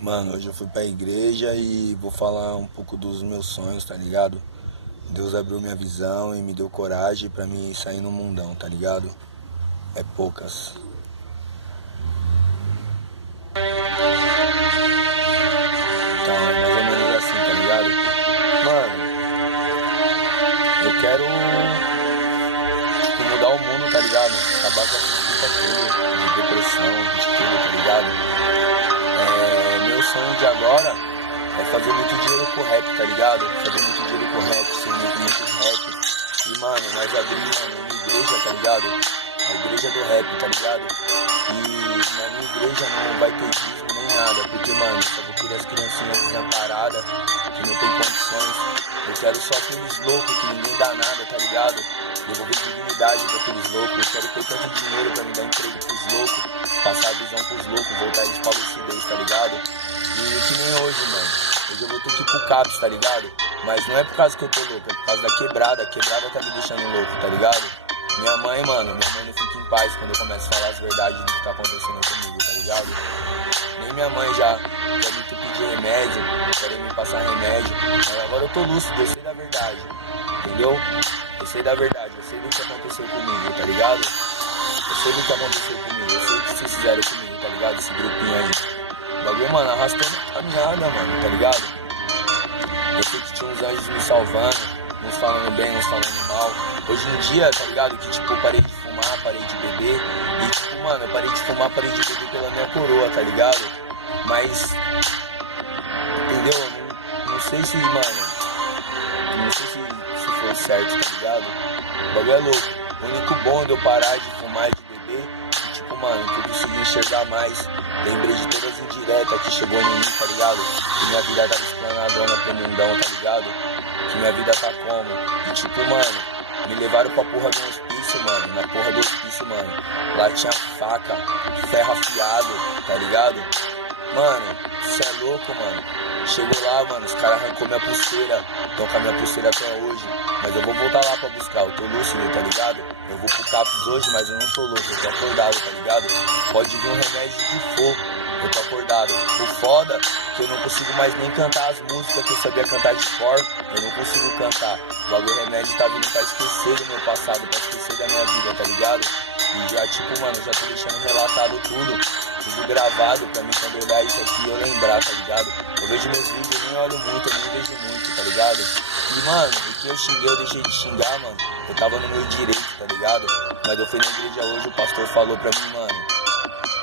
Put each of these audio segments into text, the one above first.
Mano, hoje eu fui pra igreja e vou falar um pouco dos meus sonhos, tá ligado? Deus abriu minha visão e me deu coragem pra mim sair no mundão, tá ligado? É poucas. Então, é mais ou menos assim, tá ligado? Mano, eu quero, tipo, mudar o mundo, tá ligado? Acabar com essas fitas tudo, de depressão, de tudo, tá ligado? Meu sonho de agora é fazer muito dinheiro com rap, tá ligado? Fazer muito dinheiro com rap, ser muitos rap. E, mano, nós abrimos, mano, uma igreja, tá ligado? A igreja do rap, tá ligado? E na minha igreja não vai ter dízimo nem nada, porque, mano, eu só vou querer as criancinhas desamparadas, que não tem condições. Eu quero só aqueles loucos que ninguém dá nada, tá ligado? Devolver dignidade pra aqueles loucos. Eu quero ter tanto dinheiro pra me dar emprego pros loucos, passar a visão pros loucos, voltar eles pra lucidez, tá ligado? E que nem hoje, mano. Hoje eu vou ter que ir pro CAPS, tá ligado? Mas não é por causa que eu tô louco, é por causa da quebrada. A quebrada tá me deixando louco, tá ligado? Minha mãe, mano, minha mãe não fica em paz quando eu começo a falar as verdades do que tá acontecendo comigo, tá ligado? Nem minha mãe já quer me pedir remédio, quer me passar remédio. Mas agora eu tô lúcido, eu sei da verdade, entendeu? Eu sei da verdade, eu sei do que aconteceu comigo, tá ligado? Eu sei do que aconteceu comigo, eu sei o que vocês fizeram comigo, tá ligado? Esse grupinho aí. O bagulho, mano, arrastando a caminhada, mano, tá ligado? Eu sei que tinha uns anjos me salvando, uns falando bem, uns falando mal. Hoje em dia, tá ligado? Que tipo, eu parei de fumar, parei de beber. E tipo, mano, eu parei de fumar, parei de beber pela minha coroa, tá ligado? Mas, entendeu? Eu não sei se, mano, não sei se foi certo, tá ligado? O bagulho é louco. O único bom de eu parar de fumar e de beber, que tipo, mano, que eu consegui enxergar mais. Lembrei de todas as indiretas que chegou em mim, tá ligado? Que minha vida tava explanadona pro mundão, tá ligado? Que minha vida tá como? E tipo, mano, me levaram pra porra do hospício, mano. Na porra do hospício, mano. Lá tinha faca, ferro afiado, tá ligado? Mano, cê é louco, mano. Chegou lá, mano, os caras arrancou minha pulseira. Estão com a minha pulseira até hoje. Mas eu vou voltar lá pra buscar. Eu tô lúcido, tá ligado? Eu vou pro CAPS hoje, mas eu não tô louco. Eu tô acordado, tá ligado? Pode vir um remédio que for. Eu tô acordado. O foda é que eu não consigo mais nem cantar as músicas que eu sabia cantar de cor. Eu não consigo cantar. O bagulho remédio tá vindo pra esquecer do meu passado, pra esquecer da minha vida, tá ligado? E já, tipo, mano, já tô deixando relatado tudo gravado pra mim quando eu olhar isso aqui eu lembrar, tá ligado? Eu vejo meus vídeos, eu nem olho muito, eu nem vejo muito, tá ligado? E, mano, o que eu xinguei, eu deixei de xingar, mano. Eu tava no meu direito, tá ligado? Mas eu fui na igreja hoje, o pastor falou pra mim, mano,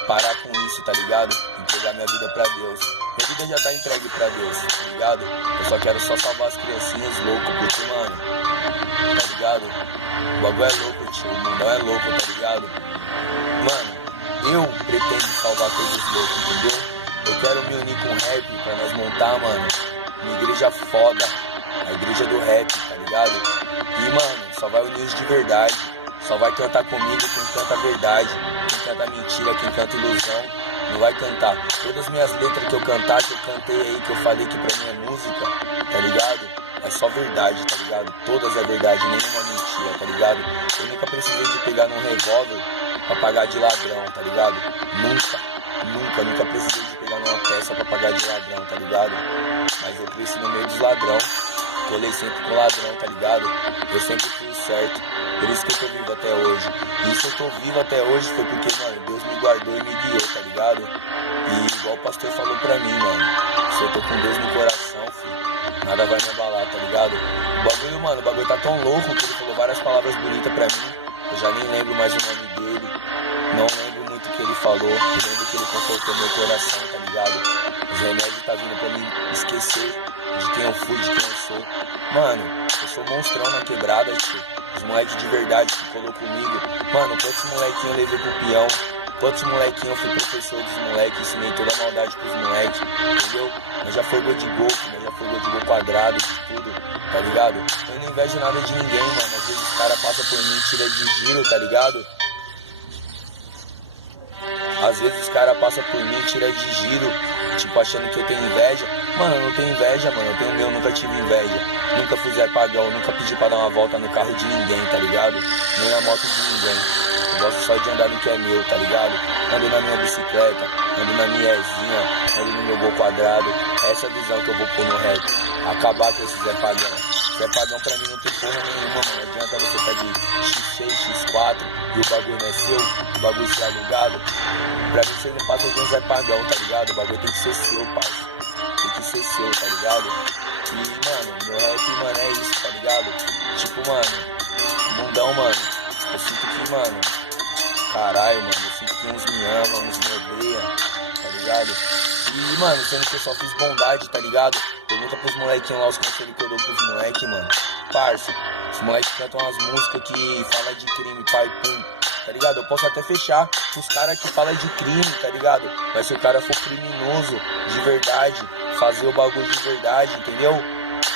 parar com isso, tá ligado? Entregar minha vida pra Deus. Minha vida já tá entregue pra Deus, tá ligado? Eu só quero só salvar as criancinhas louco, porque, mano, tá ligado? O bagulho é louco, tio, o mundão é louco, tá ligado? Mano, eu pretendo salvar coisas loucas, entendeu? Eu quero me unir com o rap pra nós montar, mano, uma igreja foda, a igreja do rap, tá ligado? E, mano, só vai unir os de verdade, só vai cantar comigo quem canta a verdade, quem canta mentira, quem canta ilusão, não vai cantar. Todas as minhas letras que eu cantar, que eu cantei aí, que eu falei que pra mim é música, tá ligado? É só verdade, tá ligado? Todas é verdade, nenhuma mentira, tá ligado? Eu nunca precisei de pegar num revólver pra pagar de ladrão, tá ligado? Nunca precisei de pegar numa peça pra pagar de ladrão, tá ligado? Mas eu cresci no meio dos ladrão, colei sempre com ladrão, tá ligado? Eu sempre fui certo, por isso que eu tô vivo até hoje. E se eu tô vivo até hoje foi porque, mano, Deus me guardou e me guiou, tá ligado? E igual o pastor falou pra mim, mano, se eu tô com Deus no coração, filho, nada vai me abalar, tá ligado? O bagulho tá tão louco que ele falou várias palavras bonitas pra mim. Eu já nem lembro mais o nome dele, não lembro muito o que ele falou, eu lembro que ele confortou meu coração, tá ligado? Os remédios tá vindo pra me esquecer de quem eu fui, de quem eu sou. Mano, eu sou monstrão na quebrada, tio. Os moleques de verdade que colou comigo. Mano, quantos molequinhos eu levei pro peão, quantos molequinhos eu fui professor dos moleques, ensinei toda a maldade pros moleques, entendeu? Nós já foi gol de gol, nós já foi gol de gol quadrado, de tudo, tá ligado? Eu não invejo nada de ninguém, mano. Às vezes os caras passam por mim, tira de giro, tá ligado? Às vezes os caras passam por mim, tira de giro, tipo, achando que eu tenho inveja. Mano, eu não tenho inveja, mano. Eu tenho o meu, nunca tive inveja. Nunca fui Zé Pagão, nunca pedi pra dar uma volta no carro de ninguém, tá ligado? Nem na moto de ninguém. Gosto só de andar no que é meu, tá ligado? Ando na minha bicicleta, ando na minha Ezinha, ando no meu gol quadrado. Essa é a visão que eu vou pôr no rap. Acabar com esse Zé Pagão. Zé Pagão pra mim não tem porra nenhuma, mano. Não adianta você tá de X6, X4 e o bagulho não é seu, o bagulho ser alugado. Pra mim você não passa de um Zé Pagão, tá ligado? O bagulho tem que ser seu, parça. Tem que ser seu, tá ligado? E, mano, meu rap, mano, é isso, tá ligado? Tipo, mano, mundão, mano. Eu sinto que, mano, caralho, mano, eu sinto que uns me amam, uns me odeiam, tá ligado? E, mano, sendo que eu só fiz bondade, tá ligado? Pergunta pros molequinhos lá os conselhos que eu dou pros moleques, mano. Parça, os moleques cantam umas músicas que falam de crime, pai, pum, tá ligado? Eu posso até fechar com os caras que falam de crime, tá ligado? Mas se o cara for criminoso, de verdade, fazer o bagulho de verdade, entendeu?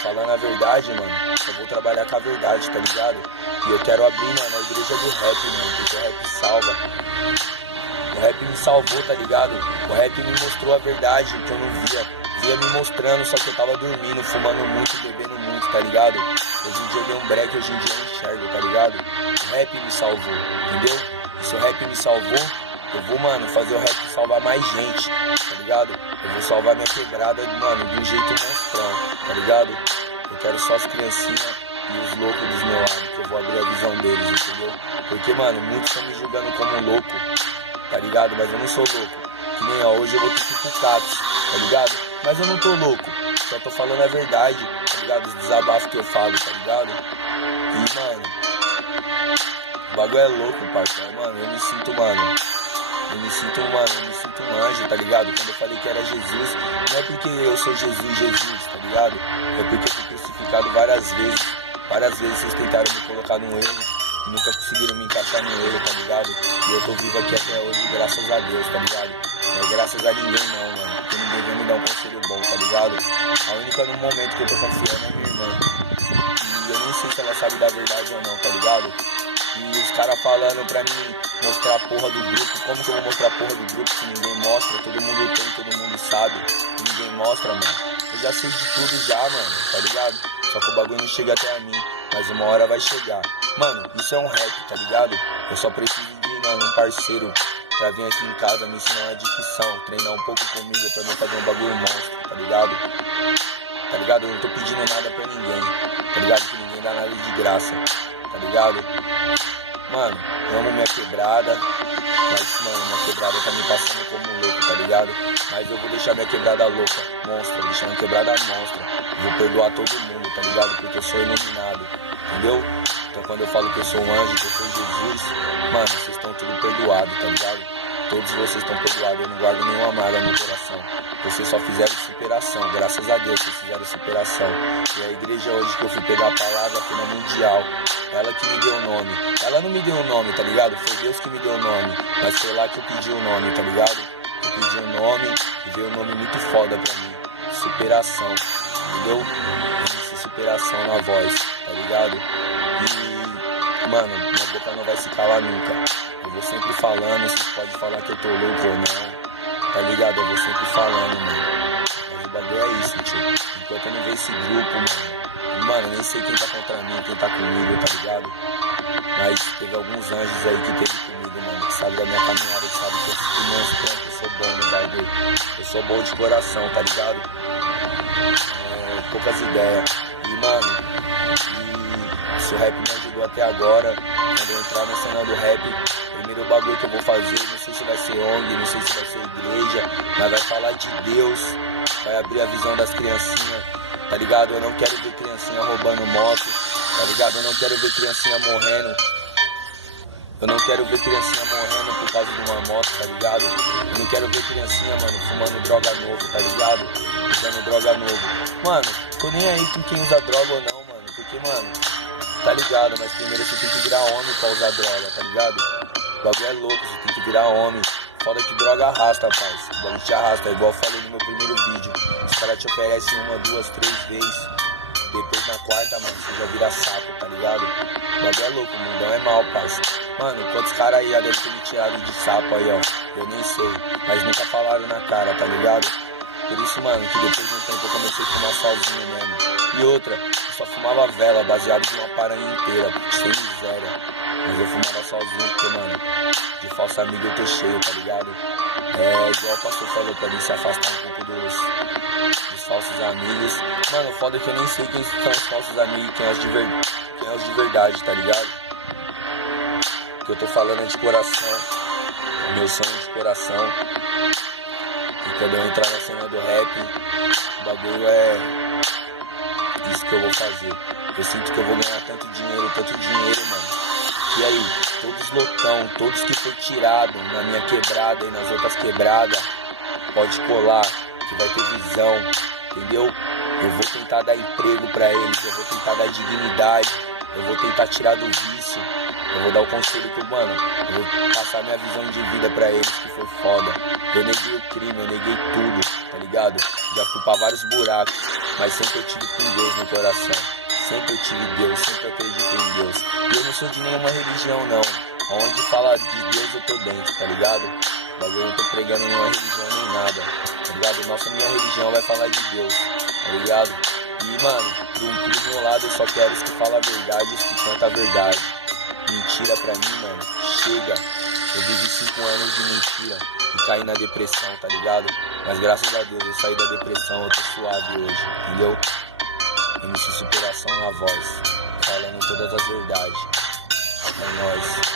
Falando a verdade, mano, eu vou trabalhar com a verdade, tá ligado? E eu quero abrir, mano, a igreja do rap, mano, porque o rap salva. O rap me salvou, tá ligado? O rap me mostrou a verdade que eu não via. Via me mostrando, só que eu tava dormindo, fumando muito, bebendo muito, tá ligado? Hoje em dia eu dei um break, hoje em dia eu enxergo, tá ligado? O rap me salvou, entendeu? E se o rap me salvou, eu vou, mano, fazer o rap salvar mais gente, tá ligado? Eu vou salvar minha quebrada, mano, de um jeito monstrão, tá ligado? Eu quero só as criancinhas e os loucos dos meus lados, que eu vou abrir a visão deles, entendeu? Porque, mano, muitos estão me julgando como louco, tá ligado? Mas eu não sou louco. Que nem, ó, hoje eu vou ter que ir pro CAPS, tá ligado? Mas eu não tô louco, só tô falando a verdade, tá ligado? Os desabafos que eu falo, tá ligado? E, mano, o bagulho é louco, parceiro. Mano, eu me sinto um anjo, tá ligado? Quando eu falei que era Jesus, não é porque eu sou Jesus, tá ligado? É porque eu fui crucificado várias vezes. Várias vezes vocês tentaram me colocar num erro e nunca conseguiram me encaixar no erro, tá ligado? E eu tô vivo aqui até hoje, graças a Deus, tá ligado? Não é graças a ninguém não, mano. Porque ninguém veio me dar um conselho bom, tá ligado? A única no momento que eu tô confiando é minha irmã. E eu nem sei se ela sabe da verdade ou não, tá ligado? E os caras falando pra mim mostrar a porra do grupo. Como que eu vou mostrar a porra do grupo se ninguém mostra? Todo mundo tem, todo mundo sabe. E ninguém mostra, mano. Eu já sei de tudo já, mano, tá ligado? Só que o bagulho não chega até a mim. Mas uma hora vai chegar. Mano, isso é um rap, tá ligado? Eu só preciso de, mano, um parceiro pra vir aqui em casa me ensinar uma dicção, treinar um pouco comigo pra mim fazer um bagulho monstro, tá ligado? Tá ligado? Eu não tô pedindo nada pra ninguém, tá ligado? Que ninguém dá nada de graça, tá ligado? Mano, eu amo minha quebrada, mas, mano, minha quebrada tá me passando como um louco, tá ligado? Mas eu vou deixar minha quebrada louca, monstra, vou deixar minha quebrada monstra. Vou perdoar todo mundo, tá ligado? Porque eu sou iluminado, entendeu? Então quando eu falo que eu sou um anjo, que eu sou Jesus, mano, vocês estão tudo perdoados, tá ligado? Todos vocês estão perdoados, eu não guardo nenhuma mágoa no coração. Vocês só fizeram superação, graças a Deus vocês fizeram superação. E a igreja hoje que eu fui pegar a palavra foi na Mundial. Ela que me deu o nome. Ela não me deu o nome, tá ligado? Foi Deus que me deu o nome. Mas foi lá que eu pedi o nome, tá ligado? Eu pedi o nome e veio um nome muito foda pra mim. Superação, entendeu? Superação na voz, tá ligado? E, mano, minha boca não vai se calar nunca. Eu vou sempre falando, vocês podem falar que eu tô louco ou não, tá ligado? Eu vou sempre falando, mano. Mas o bagulho é isso, tio. Enquanto eu não ver esse grupo, mano, nem sei quem tá contra mim, quem tá comigo, tá ligado? Mas teve alguns anjos aí que teve comigo, mano, que sabe da minha caminhada, que sabe que eu sou monstro, que eu sou bom no bagulho. Eu sou bom de coração, tá ligado? Poucas ideias. E, mano, se o rap me ajudou até agora, quando eu entrar na cena do rap, primeiro bagulho que eu vou fazer, não sei se vai ser ONG, não sei se vai ser igreja, mas vai falar de Deus, vai abrir a visão das criancinhas, tá ligado? Eu não quero ver criancinha roubando moto, tá ligado? Eu não quero ver criancinha morrendo. Eu não quero ver criancinha morrendo por causa de uma moto, tá ligado? Eu não quero ver criancinha, mano, fumando droga novo, tá ligado? Usando droga novo. Mano, tô nem aí com quem usa droga ou não, mano. Porque, mano, tá ligado? Mas primeiro você tem que virar homem pra usar droga, tá ligado? O bagulho é louco, você tem que virar homem. Foda que droga arrasta, rapaz. O bagulho te arrasta, igual eu falei no meu primeiro vídeo. Os caras te oferecem 1, 2, 3 vezes. Depois na quarta, mano, você já vira sapo, tá ligado? O bagulho é louco, o mundão é mal, parceiro. Mano, quantos caras aí já devem ter me tirado de sapo aí, ó. Eu nem sei, mas nunca falaram na cara, tá ligado? Por isso, mano, que depois de um tempo eu comecei a fumar sozinho mesmo. E outra, eu só fumava vela, baseado de uma paranha inteira, sem miséria. Mas eu fumava sozinho porque, mano, de falso amigo eu tô cheio, tá ligado? É igual o pastor falou pra mim se afastar um pouco dos falsos amigos. Mano, foda é que eu nem sei quem são os falsos amigos e quem é os de verdade, tá ligado? O que eu tô falando é de coração, meu sonho de coração. E quando eu entrar na cena do rap, o bagulho é isso que eu vou fazer. Eu sinto que eu vou ganhar tanto dinheiro, mano. E aí, todos loucão, todos que foi tirado na minha quebrada e nas outras quebradas, pode colar, que vai ter visão, entendeu? Eu vou tentar dar emprego pra eles, eu vou tentar dar dignidade, eu vou tentar tirar do vício, eu vou dar o conselho que, mano, eu vou passar minha visão de vida pra eles, que foi foda. Eu neguei o crime, eu neguei tudo, tá ligado? Já fui pra vários buracos, mas sempre eu tive com Deus no coração. Sempre eu tive Deus, sempre eu acreditei em Deus. E eu não sou de nenhuma religião, não. Onde fala de Deus eu tô dentro, tá ligado? Eu não tô pregando nenhuma religião nem nada, tá ligado? Minha religião vai falar de Deus, tá ligado? E, mano, do meu lado eu só quero os que falam a verdade, os que cantam a verdade. Mentira pra mim, mano, chega. Eu vivi 5 anos de mentira e caí na depressão, tá ligado? Mas graças a Deus eu saí da depressão, eu tô suave hoje, entendeu? MC Superação na voz, falando todas as verdades. É nóis.